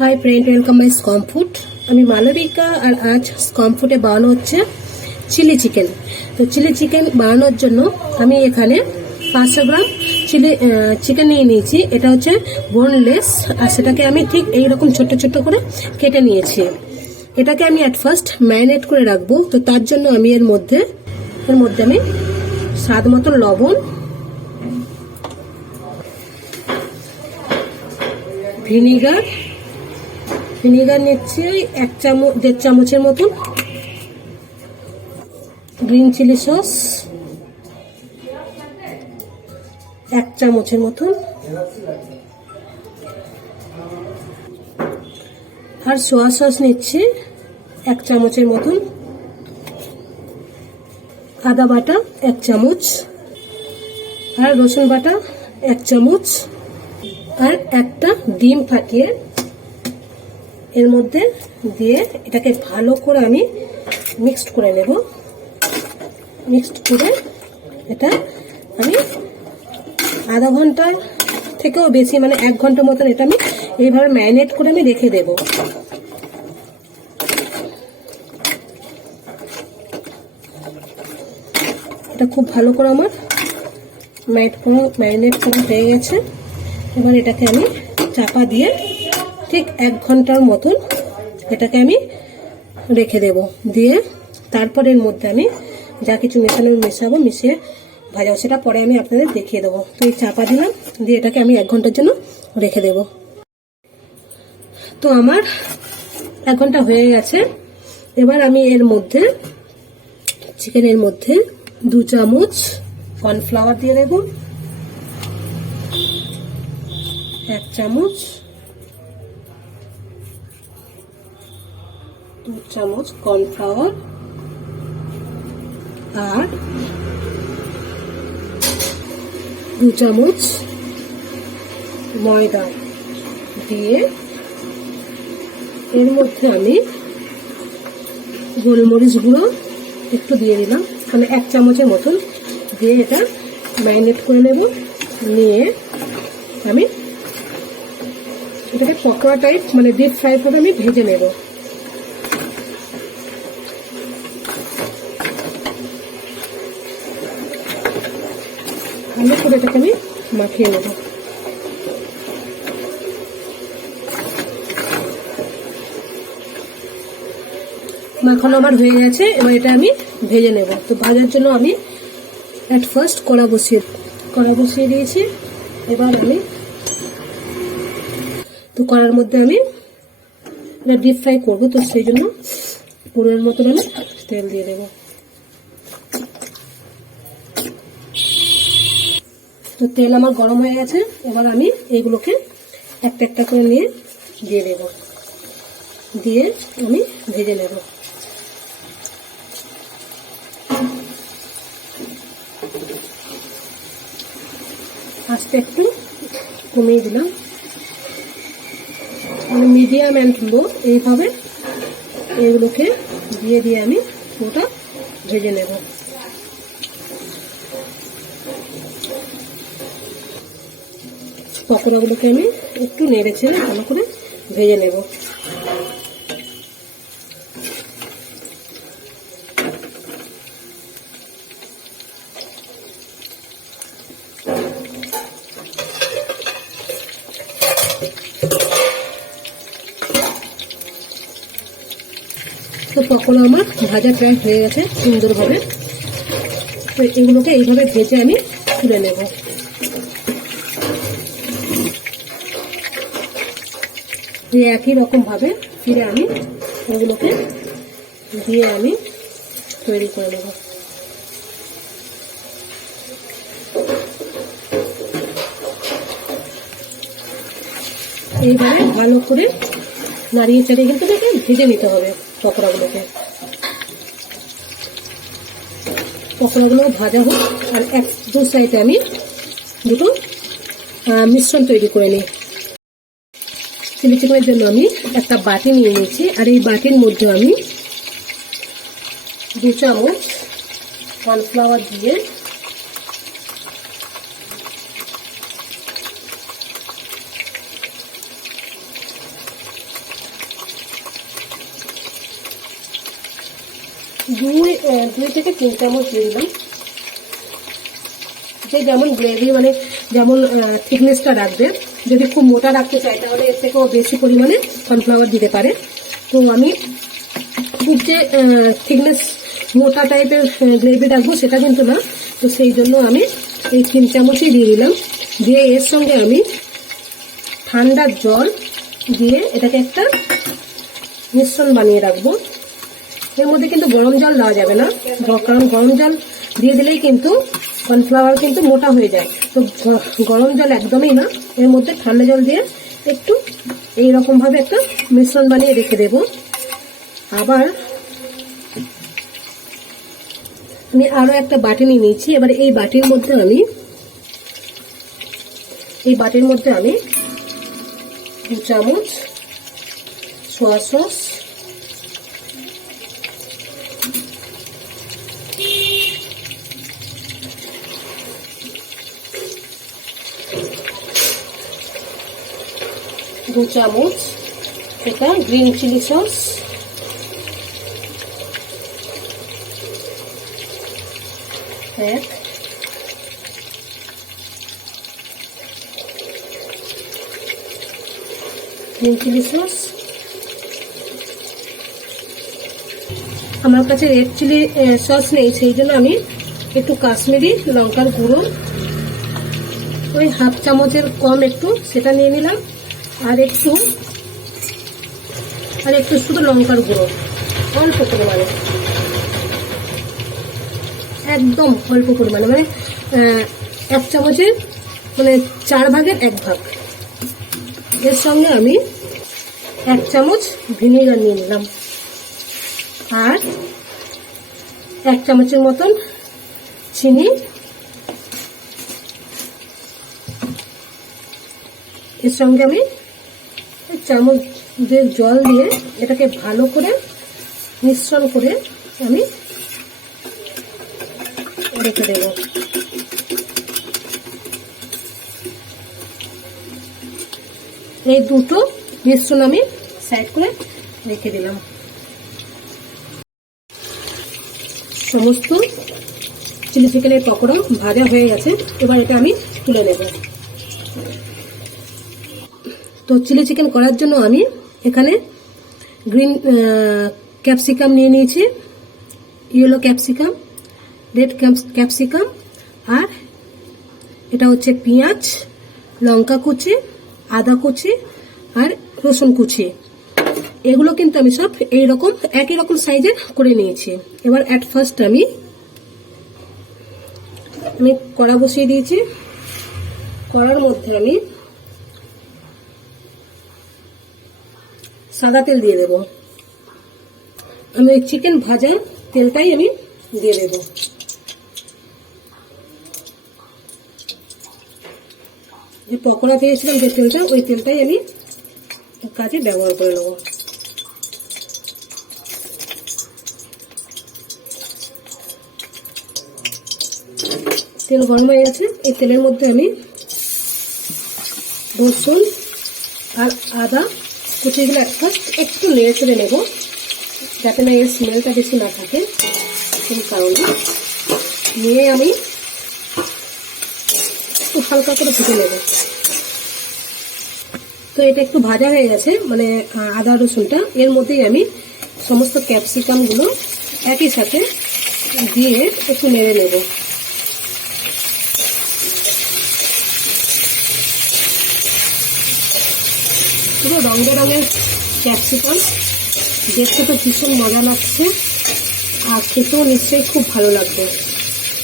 High friend, welcome my Scom food. আমি মালবিকা, আর আজ স্কম ফুডে বানানো হচ্ছে চিলি চিকেন। তো চিলি চিকেন বানানোর জন্য আমি এখানে 500 গ্রাম চিকেন নিয়ে নিয়েছি। এটা হচ্ছে বোনলেস, আর সেটাকে আমি ঠিক এইরকম ছোট্ট ছোট্ট করে কেটে নিয়েছি। এটাকে আমি অ্যাট ফার্স্ট ম্যারিনেট করে রাখবো। তো তার জন্য আমি এর মধ্যে আমি স্বাদ মতন লবণ, ভিনিগার নিচ্ছি ওই 1-1.5 চামচের মতন, গ্রিন চিলি সস 1 চামচের মতন, আর সোয়া সস নিচ্ছি 1 চামচের মতন, আদা বাটা 1 চামচ, আর রসুন বাটা 1 চামচ, আর একটা ডিম ফাটিয়ে এর মধ্যে দিয়ে এটাকে ভালো করে আমি মিক্সড করে নেব। মিক্সড করে এটা আমি আধা ঘন্টা থেকেও বেশি, মানে 1 ঘন্টা মতন এটা আমি এইভাবে ম্যারিনেট করে আমি রেখে দেব। এটা খুব ভালো করে আমার ম্যারিনেট করা হয়ে গেছে। এবার এটাকে আমি চাপা দিয়ে ঠিক 1 ঘন্টার মতন এটাকে আমি রেখে দেব। দিয়ে তারপর এর মধ্যে আমি যা কিছু মেশাবো, মিশিয়ে ভাজাবো, সেটা পরে আমি আপনাদের দেখিয়ে দেবো। তো এই চাপা দিলাম, দিয়ে এটাকে আমি 1 ঘন্টার জন্য রেখে দেব। তো আমার 1 ঘন্টা হয়ে গেছে। এবার আমি এর মধ্যে চিকেনের মধ্যে 2 চামচ কর্নফ্লাওয়ার দিয়ে দেব, 1 চামচ, 2 চামচ কর্নফ্লাওয়ার, আর 2 চামচ ময়দা দিয়ে এর মধ্যে আমি গোলমরিচ গুঁড়ো একটু দিয়ে দিলাম, মানে 1 চামচের মতন দিয়ে এটা ম্যারিনেট করে নেব। নিয়ে আমি এটাকে পকোড়া টাইপ, মানে ডিপ ফ্রাই করে আমি ভেজে নেব। ভালো করে এটাকে আমি মাখিয়ে নেব। মাখানো আমার হয়ে গেছে। এবার এটা আমি ভেজে নেব। তো ভাজার জন্য আমি অ্যাট ফার্স্ট কড়া বসিয়ে দিয়েছি। এবার আমি তো কড়ার মধ্যে আমি এটা ডিপ ফ্রাই করবো, তো সেই জন্য পুরোর মতন আমি তেল দিয়ে দেবো। তো তেল আমার গরম হয়ে গেছে। এবার আমি এইগুলোকে একটা একটা করে নিয়ে দিয়ে দেব, দিয়ে আমি ভেজে নেব। আস্তে একটু কমিয়ে দিলাম, মানে মিডিয়াম অ্যান্ড লো এইভাবে এগুলোকে দিয়ে আমি ওটা ভেজে নেব। পকোড়াগুলোকে আমি একটু নেড়ে ছেড়ে ভালো করে ভেজে নেব। তো পকোড়া আমার ভাজা প্রায় হয়ে গেছে সুন্দরভাবে। তো এগুলোকে এইভাবে ভেজে আমি তুলে নেব। একই রকম ভাবে ফিরে আমি এগুলোকে দিয়ে আমি তৈরি করে নেব। এইভাবে ভালো করে নাড়িয়ে চাড়িয়ে কিন্তু দেখে ভেজে নিতে হবে পকোড়াগুলোকে। পকোড়াগুলো ভাজা হোক, আর 1-2 সাইডে আমি দুটো মিশ্রণ তৈরি করে নিই। চিলি চিকেনের জন্য আমি একটা বাটি নিয়ে নিয়েছি, আর এই বাটির মধ্যে আমি 2 চামচ কর্নফ্লাওয়ার দিয়ে দুই থেকে 3 চামচ দিয়ে দিলাম। যে যেমন গ্রেভি মানে যেমন থিকনেসটা রাখবে, যদি খুব মোটা রাখতে চাই তাহলে এর থেকেও বেশি পরিমাণে কর্নফ্লাওয়ার দিতে পারে। তো আমি খুব যে থিকনেস মোটা টাইপের গ্রেভি রাখবো সেটা কিন্তু না, তো সেই জন্য আমি এই 3 চামচই দিয়ে দিলাম। দিয়ে এর সঙ্গে আমি ঠান্ডা জল দিয়ে এটাকে একটা মিশ্রণ বানিয়ে রাখবো। এর মধ্যে কিন্তু গরম জল দেওয়া যাবে না, কারণ গরম জল দিয়ে দিলেই কিন্তু কর্নফ্লাওয়ার কিন্তু মোটা হয়ে যায়। তো গরম জল একদমই না, এর মধ্যে ঠান্ডা জল দিয়ে একটু এইরকম ভাবে একটা মিশ্রণ বানিয়ে রেখে দেব। আবার আমি আরো একটা বাটি নিয়ে নিয়েছি। এবার এই বাটির মধ্যে আমি 2 চামচ সোয়া সস, 2 চামচ এটা green chilli sauce, 1 green chilli sauce. আমার কাছে রেড চিলি সস নেই, সেই জন্য আমি একটু কাশ্মীরি লঙ্কার গুঁড়ো ওই 1/2 চামচের কম একটু সেটা নিয়ে নিলাম। আর একটু শুধু লঙ্কার গুঁড়ো অল্প পরিমাণে, একদম অল্প পরিমাণে, মানে 1 চামচের মানে 4 ভাগের 1 ভাগ। এর সঙ্গে আমি 1 চামচ ভিনেগার নিয়ে নিলাম আর 1 চামচের মতন চিনি। এর সঙ্গে আমি চামচ দিয়ে জল দিয়ে এটাকে ভালো করে মিশ্রণ করে আমি রেখে দেব। এই দুটো মিশ্রণ আমি সাইড করে রেখে দিলাম। সমস্ত চিলি চিকেনের পকোড়া ভাজা হয়ে গেছে, এবার এটা আমি তুলে নেব। তো চিলি চিকেন করার জন্য আমি এখানে গ্রিন ক্যাপসিকাম নিয়ে নিয়েছি, ইয়েলো ক্যাপসিকাম, রেড ক্যাপসিকাম, আর এটা হচ্ছে পেঁয়াজ, লঙ্কা কুচি, আদা কুচি আর রসুন কুচি। এগুলো কিন্তু আমি সব একই রকম সাইজের করে নিয়েছি। এবার অ্যাট ফার্স্ট আমি কড়া বসিয়ে দিয়েছি। কড়ার মধ্যে আমি সাদা তেল দিয়ে দেব। আমি ওই চিকেন ভাজা তেলটাই আমি দিয়ে দেব। যে পকোড়া দিয়েছিলাম যে তেলটা, ওই তেলটাই আমি কাজে ব্যবহার করে নেব। তেল গরম হয়ে গেছে, এই তেলের মধ্যে আমি রসুন আর আদা কুচিগুলো ফার্স্ট একটু নেড়ে চেড়ে নেব, যাতে না এর স্মেলটা বেশি না থাকে, সেই কারণে নিয়ে আমি একটু হালকা করে ভেজে নেব। তো এটা একটু ভাজা হয়ে গেছে, মানে আদা রসুনটা, এর মধ্যেই আমি সমস্ত ক্যাপসিকামগুলো একই সাথে দিয়ে একটু নেড়ে নেব। পুরো রং বেরঙের ক্যাপসিকাম, দেখতে তো ভীষণ মজা লাগছে আর খেতেও নিশ্চয়ই খুব ভালো লাগবে।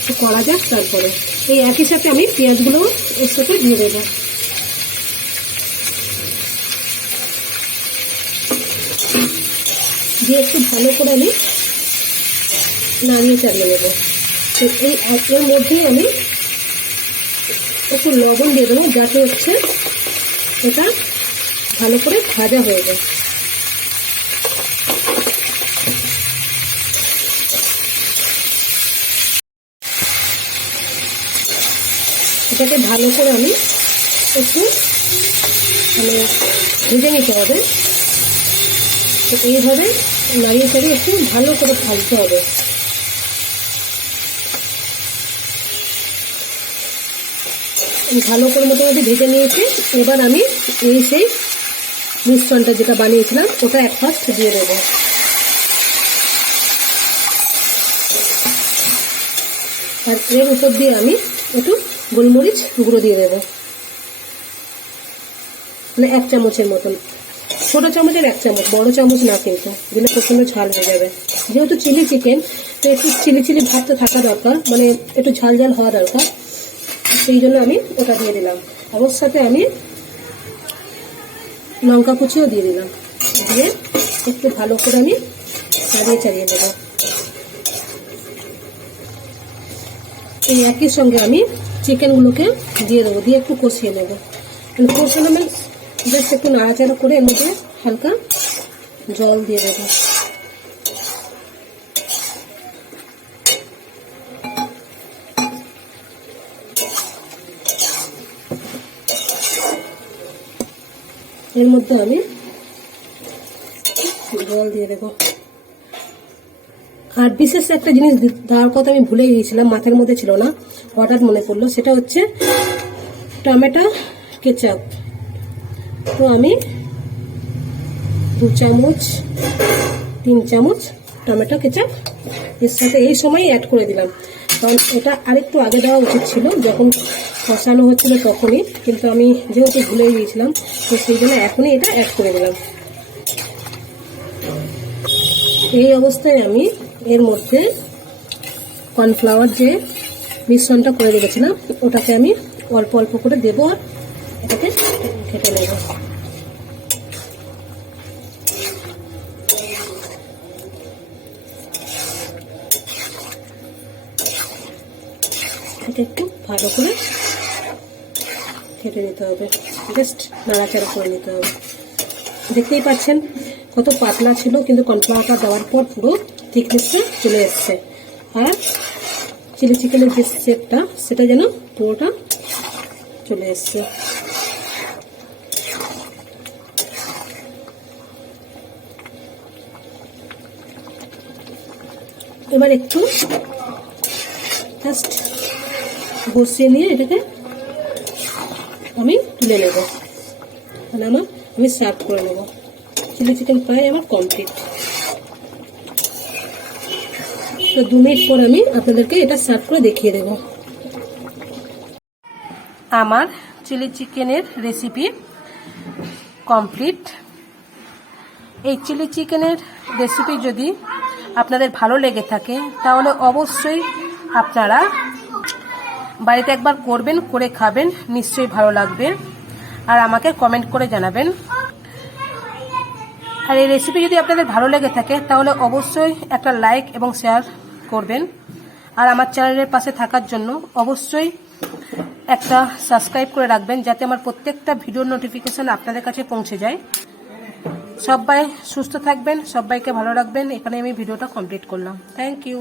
তো করা যাক। তারপরে এই একই সাথে আমি পেঁয়াজগুলো এর সাথে দিয়ে দেবো। দিয়ে একটু ভালো করে আমি নাড়িয়ে চালিয়ে নেব। তো এই এর মধ্যেই আমি একটু লবণ দিয়ে দেবো, যাতে হচ্ছে এটা ভালো করে ভাজা হয়ে যায়। এটাকে ভালো করে আমি একটু ভেজে নিতে হবে। তো এইভাবে নাড়িয়ে চাড়িয়ে একটু ভালো করে ভাজতে হবে। ভালো করে মোটামুটি ভেজে নিয়েছি। এবার আমি এই সেই মিশ্রণটা যেটা বানিয়েছিলাম ওটা এক ফার্স্ট দিয়ে দেবো। আর এর উপর দিয়ে আমি একটু গোলমরিচ গুঁড়ো দিয়ে দেবো, মানে 1 চামচের মতন। ছোট চামচের 1 চামচ, বড় চামচ না, কিন্তু দিলে প্রচন্ড ঝাল হয়ে যাবে। যেহেতু চিলি চিকেন, তো একটু চিলি চিলি ভাবতে থাকা দরকার, মানে একটু ঝাল ঝাল হওয়া দরকার, সেই জন্য আমি ওটা দিয়ে দিলাম। ওর সাথে আমি লঙ্কা কুচিও দিয়ে দিলাম, দিয়ে একটু ভালো করে আমি চালিয়ে দেবো। এই একই সঙ্গে আমি চিকেনগুলোকে দিয়ে দেবো, দিয়ে একটু কষিয়ে নেবো। কষানো মানে জাস্ট একটু নাড়াচাড়া করে এর মধ্যে হালকা জল দিয়ে দেবো। এর মধ্যে আমি জল দিয়ে দেবো। আর বিশেষ একটা জিনিস দেওয়ার কথা আমি ভুলে গিয়েছিলাম, মাথার মধ্যে ছিল না, হঠাৎ মনে পড়লো, সেটা হচ্ছে টমেটো কেচাপ। তো আমি 2 চামচ 3 চামচ টমেটো কেচাপ এর সাথে এই সময় অ্যাড করে দিলাম, কারণ এটা আরেকটু আগে দেওয়া উচিত ছিল, যখন কষানো হচ্ছিল তখনই, কিন্তু আমি যেহেতু ভুলে গিয়েছিলাম, তো সেই জন্য এখনই এটা অ্যাড করে দিলাম। এই অবস্থায় আমি এর মধ্যে কর্নফ্লাওয়ার যে মিশ্রণটা করে রেখেছিলাম ওটাকে আমি অল্প অল্প করে দেবো, আর এটাকে ঘেটে নেব। এটা একটু ভালো করে ঘেটে নিতে হবে, জাস্ট নাড়াচাড়া করে নিতে হবে। দেখতেই পাচ্ছেন কত পাতলা ছিল, কিন্তু কর্নফ্লাওয়ারটা দেওয়ার পর পুরো থিকনেসটা চলে এসছে। আর চিলি চিকেনের যে শেপটা সেটা যেন পুরোটা চলে এসছে। এবার একটু জাস্ট বসিয়ে নিয়ে এটাকে আমি তুলে নেব, মানে আমি সার্ভ করে নেব। চিলি চিকেন প্রায় আমার কমপ্লিট। তো 2 মিনিট পর আমি আপনাদেরকে এটা সার্ভ করে দেখিয়ে দেব। আমার চিলি চিকেনের রেসিপি কমপ্লিট। এই চিলি চিকেনের রেসিপি যদি আপনাদের ভালো লেগে থাকে তাহলে অবশ্যই আপনারা বাড়িতে একবার করবেন, করে খাবেন, নিশ্চয়ই ভালো লাগবে, আর আমাকে কমেন্ট করে জানাবেন। আর এই রেসিপি যদি আপনাদের ভালো লেগে থাকে তাহলে অবশ্যই একটা লাইক এবং শেয়ার করবেন, আর আমার চ্যানেলের পাশে থাকার জন্য অবশ্যই একটা সাবস্ক্রাইব করে রাখবেন, যাতে আমার প্রত্যেকটা ভিডিওর নোটিফিকেশন আপনাদের কাছে পৌঁছে যায়। সবাই সুস্থ থাকবেন, সবাইকে ভালো রাখবেন। এখানে আমি ভিডিওটা কমপ্লিট করলাম। Thank you.